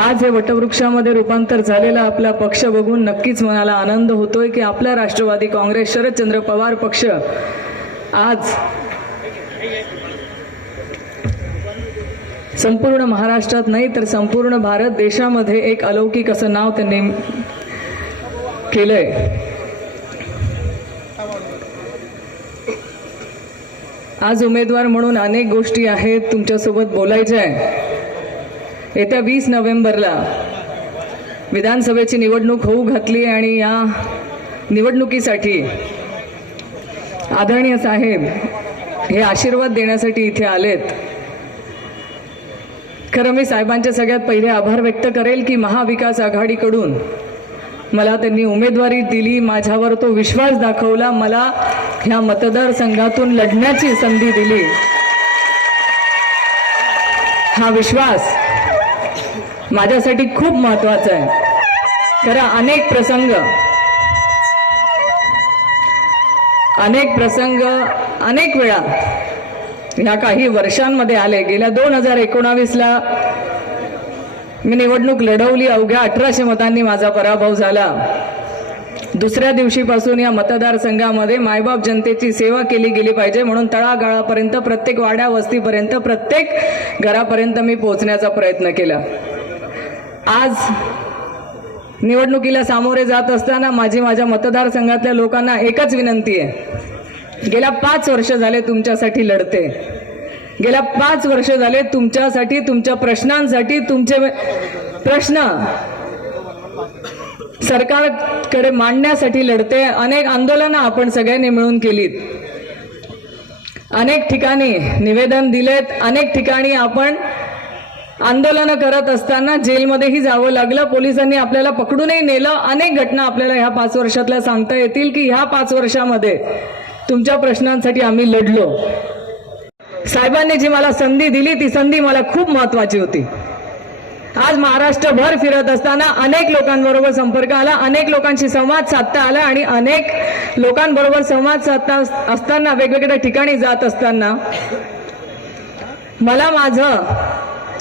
आज हे वटवृक्षामध्ये रूपांतर झालेला आपला पक्ष बघून नक्कीच मनाला आनंद होतोय की आपला राष्ट्रवादी काँग्रेस शरदचंद्र पवार पक्ष आज संपूर्ण महाराष्ट्रात नाही तर संपूर्ण भारत देशामध्ये एक अलौकिक असं नाव त्यांनी केलंय। आज उमेदवार म्हणून अनेक गोष्टी आहेत तुमच्यासोबत बोलायच्या आहे। येत्या 20 नोव्हेंबरला विधानसभेची निवडणूक होऊ घातली आणि या निवडणुकीसाठी आदरणीय साहेब हे आशीर्वाद देण्यासाठी इथे आलेत। खरं मी साहेबांचे सगळ्यात पहिले आभार व्यक्त करेल की महाविकास आघाडीकडून मला त्यांनी उमेदवारी दिली, माझ्यावर तो विश्वास दाखवला, मला ह्या मतदारसंघातून लढण्याची संधी दिली। हा विश्वास माझ्यासाठी खूप महत्त्वाचा आहे। खरं अनेक प्रसंग अनेक वेळा ह्या काही वर्षांमध्ये आले। गेल्या 2019ला मी निवडणूक लढवली, अवघ्या 1800 मतांनी माझा पराभव झाला। दुसऱ्या दिवशीपासून या मतदारसंघामध्ये मायबाप जनतेची सेवा केली गेली पाहिजे म्हणून तळागाळापर्यंत, प्रत्येक वाड्या वस्तीपर्यंत, प्रत्येक घरापर्यंत मी पोहोचण्याचा प्रयत्न केला। आज निवडणुकीला सामोरे जात असताना माझ्या मतदारसंघातल्या लोकांना एकच विनंती आहे। गेल्या 5 वर्ष झाले तुमच्यासाठी लढते, गेल्या 5 वर्ष झाले तुमच्यासाठी, तुमच्या प्रश्नांसाठी, तुमचे प्रश्न सरकारकडे मांडण्यासाठी लढते। अनेक आंदोलनं आपण सगळ्यांनी मिळून केलीत, अनेक ठिकाणी निवेदन दिलेत, अनेक ठिकाणी आपण आंदोलनं करत असताना जेलमध्येही जावं लागलं, पोलिसांनी आपल्याला पकडूनही नेलं। अनेक घटना आपल्याला ह्या 5 वर्षातल्या सांगता येतील की ह्या 5 वर्षामध्ये तुमच्या प्रश्नांसाठी आम्ही लढलो। साहेबांनी जी मला संधी दिली ती संधी मला खूप महत्त्वाची होती। आज महाराष्ट्रभर फिरत असताना अनेक लोकांबरोबर संपर्क आला, अनेक लोकांशी संवाद साधता आला आणि अनेक लोकांबरोबर संवाद साधता असताना, वेगवेगळ्या ठिकाणी जात असताना मला माझं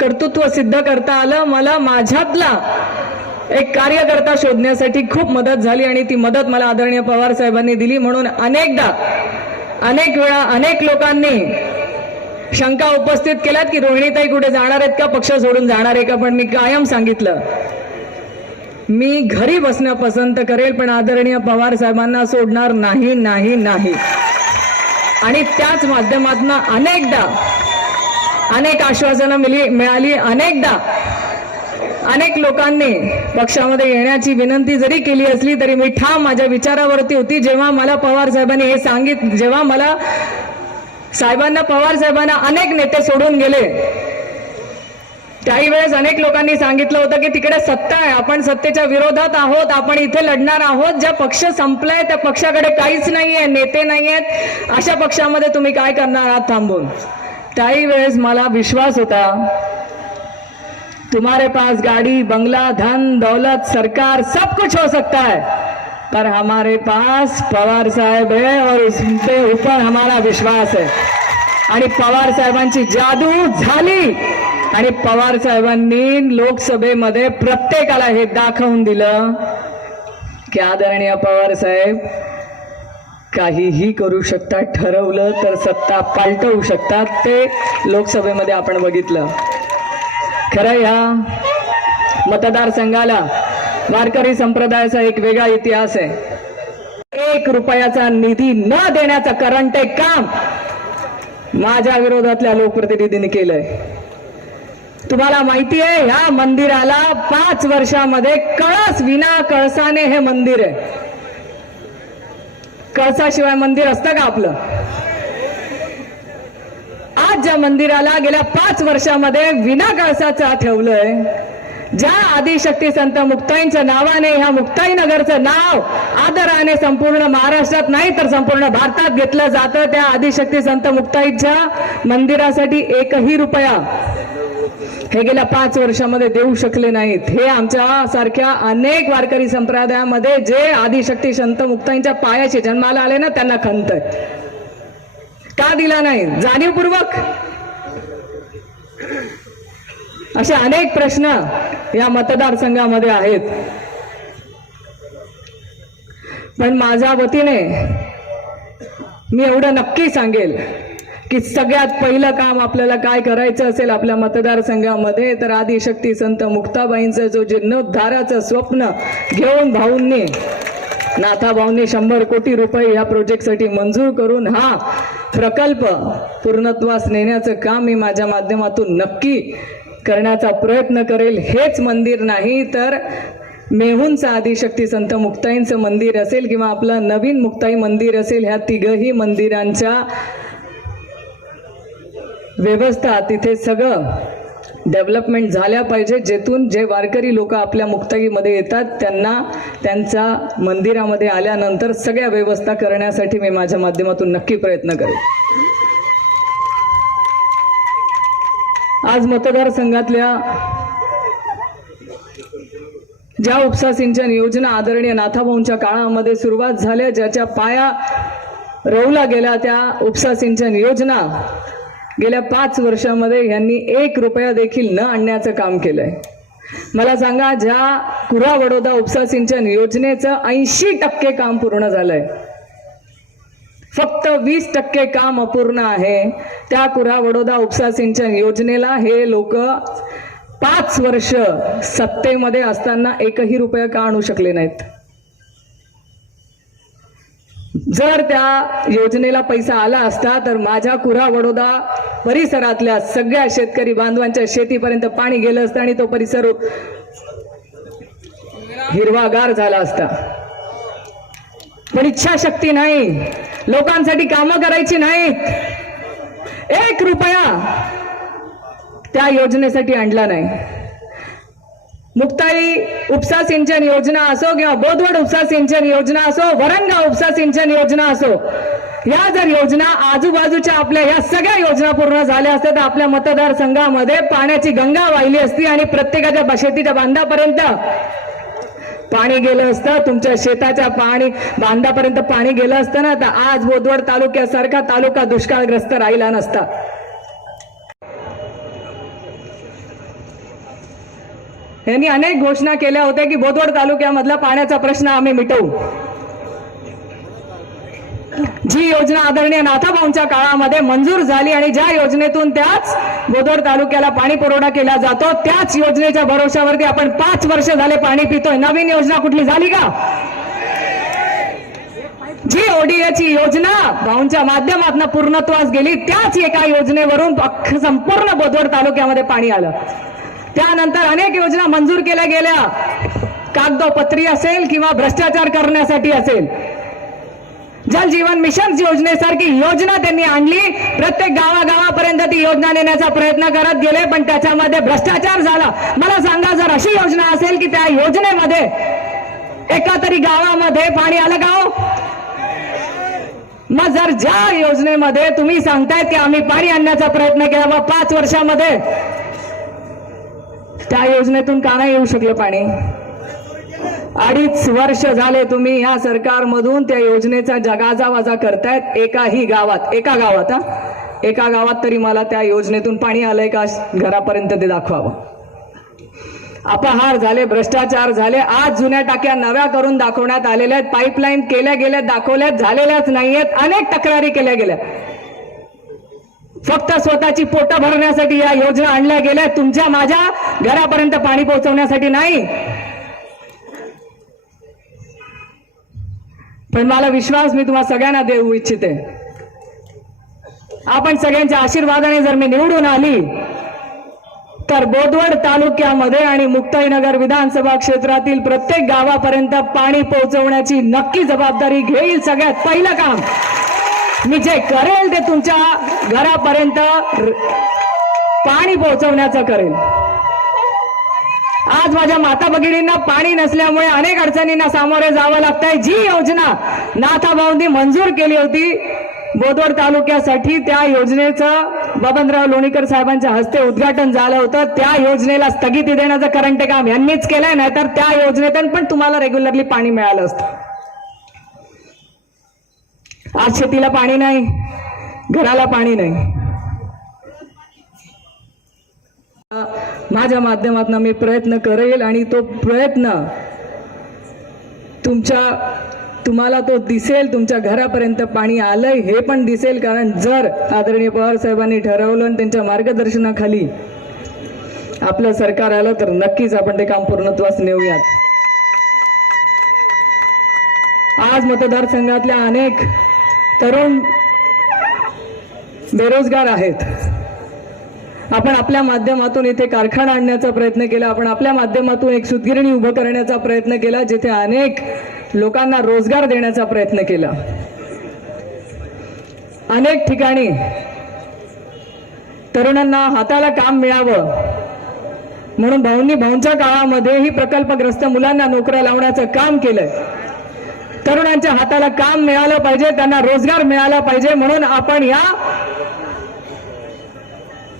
कर्तृत्व सिद्ध करता आलं। मला माझ्यातला एक कार्यकर्ता शोधण्यासाठी खूप मदत झाली आणि ती मदत मला आदरणीय पवार साहेबांनी दिली। म्हणून अनेकदा, अनेक वेळा अनेक लोकांनी शंका उपस्थित केल्यात की रोहिणीताई कुठे जाणार आहेत का, पक्ष सोडून जाणार आहे का, पण मी कायम सांगितलं मी घरी बसणं पसंत करेल पण आदरणीय पवार साहेबांना सोडणार नाही नाही नाही। आणि त्याच माध्यमातून अनेकदा अनेक आश्वासनं मिळाली, अनेकदा अनेक लोकांनी पक्षामध्ये येण्याची विनंती जरी केली असली तरी मी ठाम माझ्या विचारावरती होती। जेव्हा मला पवार साहेबांनी हे जेव्हा मला पवार साहेबांना अनेक नेते सोडून गेले त्याही वेळेस अनेक लोकांनी सांगितलं होतं की तिकडे सत्ता आहे, आपण सत्तेच्या विरोधात आहोत, आपण इथे लढणार आहोत। ज्या पक्ष संपलाय त्या पक्षाकडे काहीच नाहीये, नेते नाहीयेत, अशा पक्षामध्ये तुम्ही काय करणार आहात थांबून। त्याही वेळेस मला विश्वास होता तुम्हारे पास गाड़ी, बंगला, धन दौलत, सरकार सब कुछ हो सकता है पर हमारे पास पवार साहेब है और उसके ऊपर हमारा विश्वास है। आणि पवार साहेबांची जादू झाली आणि पवार साहेबांनी लोकसभेमध्ये प्रत्येकाला हे दाखवून दिलं की आदरणीय पवार साहेब काहीही करू शकतात, ठरवलं तर सत्ता पालटवू शकतात। ते लोकसभेमध्ये आपण बघितलं। खरं या मतदारसंघाला वारकरी संप्रदायाचा एक वेगळा इतिहास आहे। 1 रुपयाचा निधी न देण्याचं करंट काम माझ्या विरोधातल्या लोकप्रतिनिधींनी केलंय। तुम्हाला माहिती आहे ह्या मंदिराला 5 वर्षामध्ये कळस विना कळसाने हे मंदिर आहे। कळसाशिवाय मंदिर असतं का आपलं? आज ज्या मंदिराला गेल्या 5 वर्षामध्ये विना कळसाचं ठेवलंय, ज्या आदिशक्ती संत मुक्ताईंच्या नावाने ह्या मुक्ताईनगरचं नाव आदराने संपूर्ण महाराष्ट्रात नाही तर संपूर्ण भारतात घेतलं जातं, त्या आदिशक्ती संत मुक्ताईच्या मंदिरासाठी 1ही रुपया हे गेल्या 5 वर्षामध्ये देऊ शकले नाहीत। हे आमच्या सारख्या अनेक वारकरी संप्रदायामध्ये जे आदिशक्ती संत मुक्ताईंच्या पायाशी जन्माला आले ना त्यांना खंत आहे। का दिला नाही? जाणीवपूर्वक असे अनेक प्रश्न या मतदारसंघामध्ये आहेत. पण माझ्या वतीने मी एवढं नक्की सांगेल की सगळ्यात पहिलं काम आपल्याला काय करायचं असेल आपल्या मतदारसंघामध्ये तर आदिशक्ती संत मुक्ताबाईंचं जो जीर्णोद्धाराचं स्वप्न घेऊन भाऊंनी नाथाभाऊंनी 100 कोटी रुपये या प्रोजेक्टसाठी मंजूर करून हा प्रकल्प पूर्णत्वास नेण्याचं काम मी माझ्या माध्यमातून नक्की करण्याचा प्रयत्न करेल. हेच मंदिर नाही तर मेहूनचं आदिशक्ती संत मुक्ताईंचं मंदिर असेल किंवा आपलं नवीन मुक्ताई मंदिर असेल, ह्या तिघही मंदिरांच्या व्यवस्था तिथे सगळं डेव्हलपमेंट झाल्या पाहिजे, जेथून जे वारकरी लोक आपल्या मुक्ताईमध्ये येतात त्यांना त्यांच्या मंदिरामध्ये आल्यानंतर सगळ्या व्यवस्था करण्यासाठी मी माझ्या माध्यमातून नक्की प्रयत्न करेन. आज मतदारसंघातल्या ज्या उपसा सिंचन योजना आदरणीय नाथाभाऊंच्या काळामध्ये सुरुवात झाल्या, ज्याच्या पाया रोवला गेला, त्या उपसा सिंचन योजना गेल्या 5 वर्षामध्ये यांनी 1 रुपया देखील न आणण्याचं काम केलंय. मला सांगा, ज्या कुरा वडोदा उपसा सिंचन योजनेचं 80% काम पूर्ण झालंय, फक्त 20% काम अपूर्ण आहे. त्या कुरा वडोदा उपसा सिंचन योजनेला हे लोक 5 वर्ष सत्तेमध्ये असताना 1ही रुपया का आणू शकले नाहीत? जर त्या योजनेला पैसा आला असता तर माझ्या कुरा वडोदा परिसरातल्या सगळ्या शेतकरी बांधवांच्या शेतीपर्यंत पाणी गेलं असतं आणि तो परिसर हिरवागार झाला असता. पण इच्छाशक्ती नाही, लोकांसाठी कामं करायची नाहीत. 1 रुपया त्या योजनेसाठी आणला नाही. मुक्ताई उपसा सिंचन योजना असो किंवा बोदवड उपसा सिंचन योजना असो, वरंगा उपसा सिंचन योजना असो, या जर योजना आजूबाजूच्या आपल्या या सगळ्या योजना पूर्ण झाल्या असत्या तर आपल्या मतदारसंघामध्ये पाण्याची गंगा वाहिली असती आणि प्रत्येकाच्या शेतीच्या बांधापर्यंत पाणी गेलं असतं. तुमच्या शेताच्या बांधापर्यंत पाणी गेलं असतं ना, तर आज बोदवड तालुक्यासारखा तालुका दुष्काळग्रस्त राहिला नसता. यांनी अनेक घोषणा केल्या होत्या की बोदवड तालुक्यामधला पाण्याचा प्रश्न आम्ही मिटवू. जी योजना आदरणीय नाथाभाऊंच्या काळामध्ये मंजूर झाली आणि ज्या योजनेतून त्याच बोदवड तालुक्याला पाणी पुरवठा केला जातो, त्याच योजनेच्या भरोशावरती आपण 5 वर्ष झाले पाणी पितोय. नवीन योजना कुठली झाली का? जी ओडीएची योजना भाऊंच्या माध्यमातून पूर्णत्वास गेली, त्याच एका योजनेवरून संपूर्ण बोदवड तालुक्यामध्ये पाणी आलं. त्यानंतर अनेक योजना मंजूर केल्या गेल्या, कागदोपत्री असेल किंवा भ्रष्टाचार करण्यासाठी असेल. जल जीवन मिशन योजनेसारखी योजना त्यांनी आणली, प्रत्येक गावागावापर्यंत ती योजना नेण्याचा प्रयत्न करत गेले, पण त्याच्यामध्ये भ्रष्टाचार झाला. मला सांगा, जर अशी योजना असेल की त्या योजनेमध्ये एका तरी गावामध्ये पाणी आलं का हो? मग जर ज्या योजनेमध्ये तुम्ही सांगतायत की आम्ही पाणी आणण्याचा प्रयत्न केला, मग 5 वर्षामध्ये त्या योजनेतून का नाही येऊ शकलं पाणी? 2.5 वर्ष झाले तुम्ही या सरकारमधून त्या योजनेचा गाजावाजा करतायत. एका गावात तरी मला त्या योजनेतून पाणी आलंय का घरापर्यंत ते दाखवावं. अपहार झाले, भ्रष्टाचार झाले. आज जुन्या टाक्या नव्या करून दाखवण्यात आलेल्या आहेत, पाईपलाईन केल्या गेल्या, दाखवल्यात, झालेल्याच नाहीयेत. अनेक तक्रारी केल्या गेल्या. फक्त स्वतःची पोटं भरण्यासाठी या योजना आणल्या गेल्या, तुमच्या माझ्या घरापर्यंत पाणी पोहोचवण्यासाठी नाही. पण मला विश्वास मी तुम्हा सगळ्यांना देऊ इच्छिते, आपण सगळ्यांच्या आशीर्वादाने जर मी निवडून आली तर बोदवड तालुक्यामध्ये आणि मुक्ताईनगर विधानसभा क्षेत्रातील प्रत्येक गावापर्यंत पाणी पोहोचवण्याची नक्की जबाबदारी घेईल. सगळ्यात पहिलं काम मी जे करेल ते तुमच्या घरापर्यंत पाणी पोहोचवण्याचं करेल. आज माझ्या माता भगिनींना पाणी नसल्यामुळे अनेक अडचणींना सामोरे जावं लागतंय. जी योजना नाथाभाऊंनी मंजूर केली होती बोदवड तालुक्यासाठी, त्या योजनेचं बबनराव लोणीकर साहेबांच्या हस्ते उद्घाटन झालं होतं. त्या योजनेला स्थगिती देण्याचं करंट काम यांनीच केलंय, नाहीतर त्या योजनेतून पण तुम्हाला रेग्युलरली पाणी मिळालं असतं. आज शेतीला पाणी नाही, घराला पाणी नाही. माझ्या माध्यमातून मी प्रयत्न करेल आणि तो प्रयत्न तुम्हाला तो दिसेल, तुमच्या घरापर्यंत पाणी आलंय हे पण दिसेल. कारण जर आदरणीय पवार साहेबांनी ठरवलं आणि त्यांच्या मार्गदर्शनाखाली आपलं सरकार आलं तर नक्कीच आपण ते काम पूर्णत्वास नेऊयात. आज मतदारसंघातल्या अनेक तरुण बेरोजगार आहेत. आपण आपल्या माध्यमातून इथे कारखाना आणण्याचा प्रयत्न केला, आपण आपल्या माध्यमातून एक सूतगिरणी उभं करण्याचा प्रयत्न केला, जिथे अनेक लोकांना रोजगार देण्याचा प्रयत्न केला. अनेक ठिकाणी तरुणांना हाताला काम मिळावं म्हणून भाऊंच्या काळामध्येही प्रकल्पग्रस्त मुलांना नोकऱ्या लावण्याचं काम केलंय. तरुणांच्या हाताला काम मिळालं पाहिजे, त्यांना रोजगार मिळाला पाहिजे म्हणून आपण या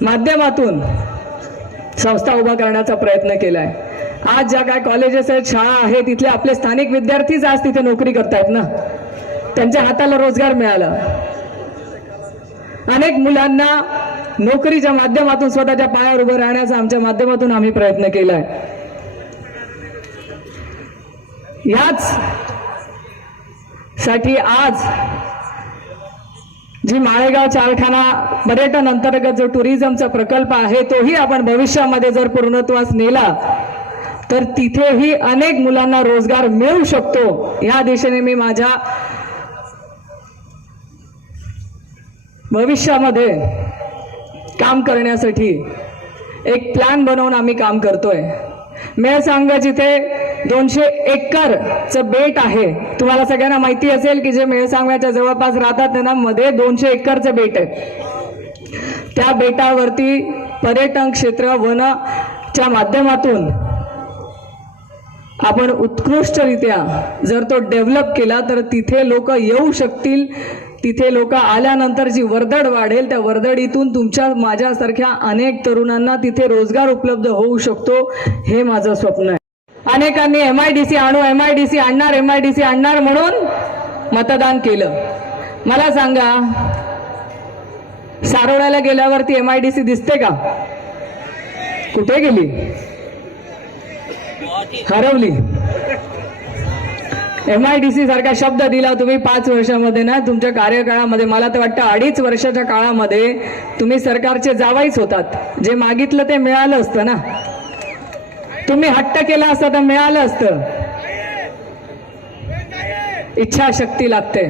माध्यमातून संस्था उभा करण्याचा प्रयत्न केलाय. आज ज्या काय कॉलेजेस आहेत, शाळा आहेत, तिथले आपले स्थानिक विद्यार्थीच आज तिथे नोकरी करतायत ना, त्यांच्या हाताला रोजगार मिळाला. अनेक मुलांना नोकरीच्या माध्यमातून स्वतःच्या पायावर उभं राहण्याचा आमच्या माध्यमातून आम्ही प्रयत्न केलाय. याच साठी आज जी माळेगाव चारठाणा पर्यटन अंतर्गत जो टुरिझमचा प्रकल्प आहे तोही आपण भविष्यामध्ये जर पूर्णत्वास नेला तर तिथेही अनेक मुलांना रोजगार मिळू शकतो. या दिशेने मी माझ्या भविष्यामध्ये काम करण्यासाठी एक प्लॅन बनवून आम्ही काम करतोय. मेळसांग जिथे 200 एकरचं बेट आहे, तुम्हाला सगळ्यांना माहिती असेल की जे मेळसांगाच्या जवळपास राहतात त्यांना मध्ये 200 एकरचं बेट आहे. त्या बेटावरती पर्यटन क्षेत्र वनच्या माध्यमातून आपण उत्कृष्टरित्या जर तो डेव्हलप केला तर तिथे लोक येऊ शकतील. तिथे लोक आल्यानंतर जी वर्दळ वाढेल त्या वर्दळीतून तुमच्या माझ्यासारख्या अनेक तरुणांना तिथे रोजगार उपलब्ध होऊ शकतो, हे माझं स्वप्न आहे. अनेकांनी MIDC आणू, MIDC आणणार म्हणून मतदान केलं. मला सांगा, सारोड्याला गेल्यावरती MIDC दिसते का? कुठे गेली? हरवली. MIDC सारखा शब्द दिला तुम्ही 5 वर्षामध्ये ना, तुमच्या कार्यकाळामध्ये मला तर वाटतं 2.5 वर्षाच्या काळामध्ये तुम्ही सरकारचे जावाईच होतात. जे मागितलं ते मिळालं असतं ना, तुम्ही हट्ट केला असता तर मिळालं असतं. इच्छाशक्ती लागते.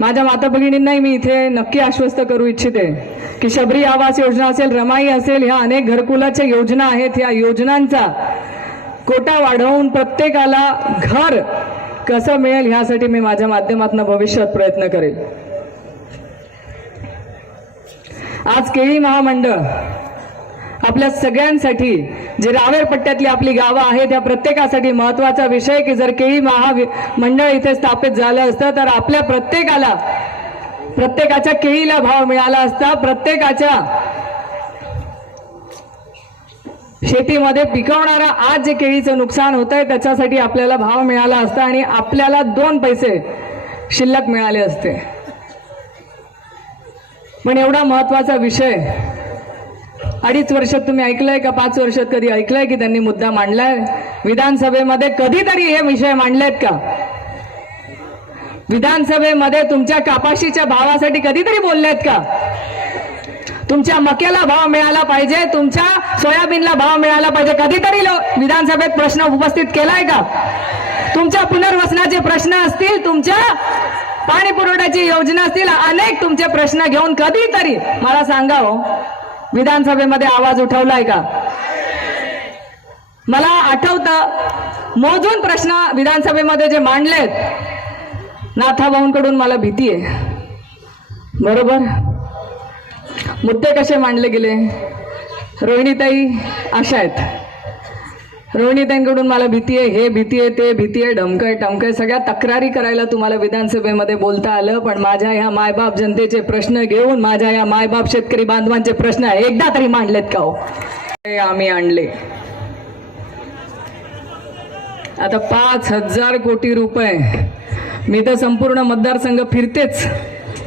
माझ्या माता भगिनींनाही मी इथे नक्की आश्वस्त करू इच्छिते की शबरी आवास योजना असेल, रमाई असेल, ह्या अनेक घरकुलाच्या योजना आहेत. ह्या योजनांचा कोटा वाढवून प्रत्येकाला घर कसं मिळेल ह्यासाठी मी माझ्या माध्यमातून भविष्यात प्रयत्न करेल. आज केळी महामंडळ आपल्या सगळ्यांसाठी, जे रावेर पट्ट्यातली आपली गावं आहेत त्या प्रत्येकासाठी महत्वाचा विषय की जर केळी महामंडळ इथे स्थापित झालं असतं तर आपल्या प्रत्येकाच्या केळीला भाव मिळाला असता. प्रत्येकाच्या शेतीमध्ये पिकवणारा आज जे केळीचं नुकसान होत आहे त्याच्यासाठी आपल्याला भाव मिळाला असता आणि आपल्याला 2 पैसे शिल्लक मिळाले असते. पण एवढा महत्वाचा विषय 2.5 वर्षात तुम्ही ऐकलंय का? 5 वर्षात कधी ऐकलंय की त्यांनी मुद्दा मांडलाय? विधानसभेमध्ये कधीतरी हे विषय मांडलेत का? विधानसभेमध्ये तुमच्या कापाशीच्या भावासाठी कधीतरी बोललेत का? तुमच्या मक्याला भाव मिळाला पाहिजे, तुमच्या सोयाबीनला भाव मिळाला पाहिजे, कधीतरी विधानसभेत प्रश्न उपस्थित केलाय का? तुमच्या पुनर्वसनाचे प्रश्न असतील, तुमच्या पाणी पुरवठ्याची योजना असतील, अनेक तुमचे प्रश्न घेऊन कधीतरी मला सांगा हो, विधानसभेमध्ये आवाज उठवलाय का? मला आठवतं मोजून प्रश्न विधानसभेमध्ये जे मांडलेत, नाथाभाऊंकडून मला भीती आहे. बरोबर, मुद्दे कसे मांडले गेले? रोहिणीताई अशा आहेत, रोहिणीताईंकडून मला भीती आहे, हे भीती आहे, ते भीती आहे, टमकय सगळ्या तक्रारी करायला तुम्हाला विधानसभेमध्ये बोलता आलं. पण माझ्या ह्या मायबाप जनतेचे प्रश्न घेऊन, माझ्या ह्या मायबाप शेतकरी बांधवांचे प्रश्न एकदा तरी मांडलेत का हो? आम्ही आणले. आता 5,000 कोटी रुपये. मी तर संपूर्ण मतदारसंघ फिरतेच,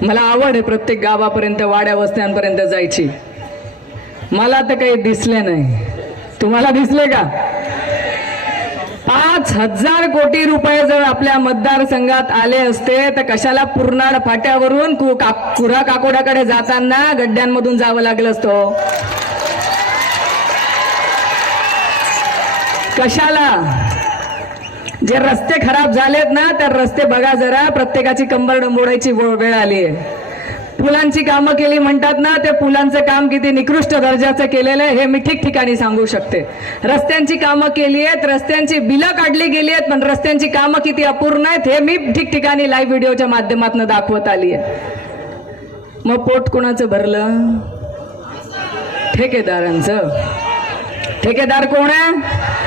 मला आवड आहे प्रत्येक गावापर्यंत, वाड्या वस्त्यांपर्यंत जायची. मला तर काही दिसले नाही. तुम्हाला दिसले का? 5,000 कोटी रुपये जर आपल्या मतदारसंघात आले असते तर कशाला पुरनाड फाट्यावरून कुरा काकोड्याकडे जाताना गड्ड्यांमधून जावं लागलं असतं? कशाला? जे रस्ते खराब झालेत ना, त्या रस्ते बघा जरा. प्रत्येकाची कंबर मोडायची वेळ आली आहे. पुलांची कामं केली म्हणतात ना, ते पुलांचं काम किती निकृष्ट दर्जाचं केलेलं आहे हे मी ठिकठिकाणी सांगू शकते. रस्त्यांची कामं केली आहेत, रस्त्यांची बिलं काढली गेली आहेत, पण रस्त्यांची कामं किती अपूर्ण आहेत हे मी ठिकठिकाणी लाईव्ह व्हिडिओच्या माध्यमातून दाखवत आली आहे. मग पोट कोणाचं भरलं? ठेकेदारांचं. ठेकेदार कोण आहे?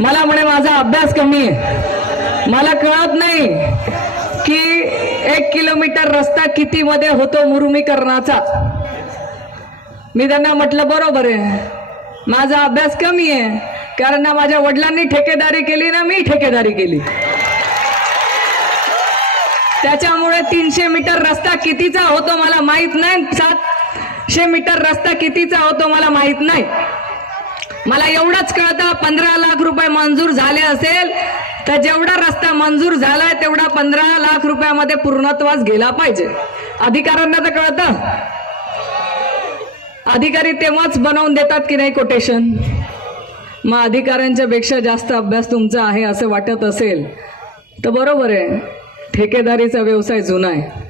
मला म्हणे माझा अभ्यास कमी आहे, मला कळत नाही की 1 किलोमीटर रस्ता किती मध्ये होतो मुरुमीकरणाचा. मी त्यांना म्हटलं बरोबर आहे, माझा अभ्यास कमी आहे, कारण ना माझ्या वडिलांनी ठेकेदारी केली ना मी ठेकेदारी केली. त्याच्यामुळे 300 मीटर रस्ता कितीचा होतो मला माहित नाही, 700 मीटर रस्ता कितीचा होतो मला माहित नाही. मला एवढंच कळतं 15 लाख रुपये मंजूर झाले असेल तर जेवढा रस्ता मंजूर झालाय तेवढा 15 लाख रुपयामध्ये पूर्णत्वास गेला पाहिजे. अधिकाऱ्यांना तर कळतं. अधिकारी तेव्हाच बनवून देतात की नाही कोटेशन. मग अधिकाऱ्यांच्या पेक्षा जास्त अभ्यास तुमचा आहे असं वाटत असेल तर बरोबर आहे, ठेकेदारीचा व्यवसाय जुना आहे.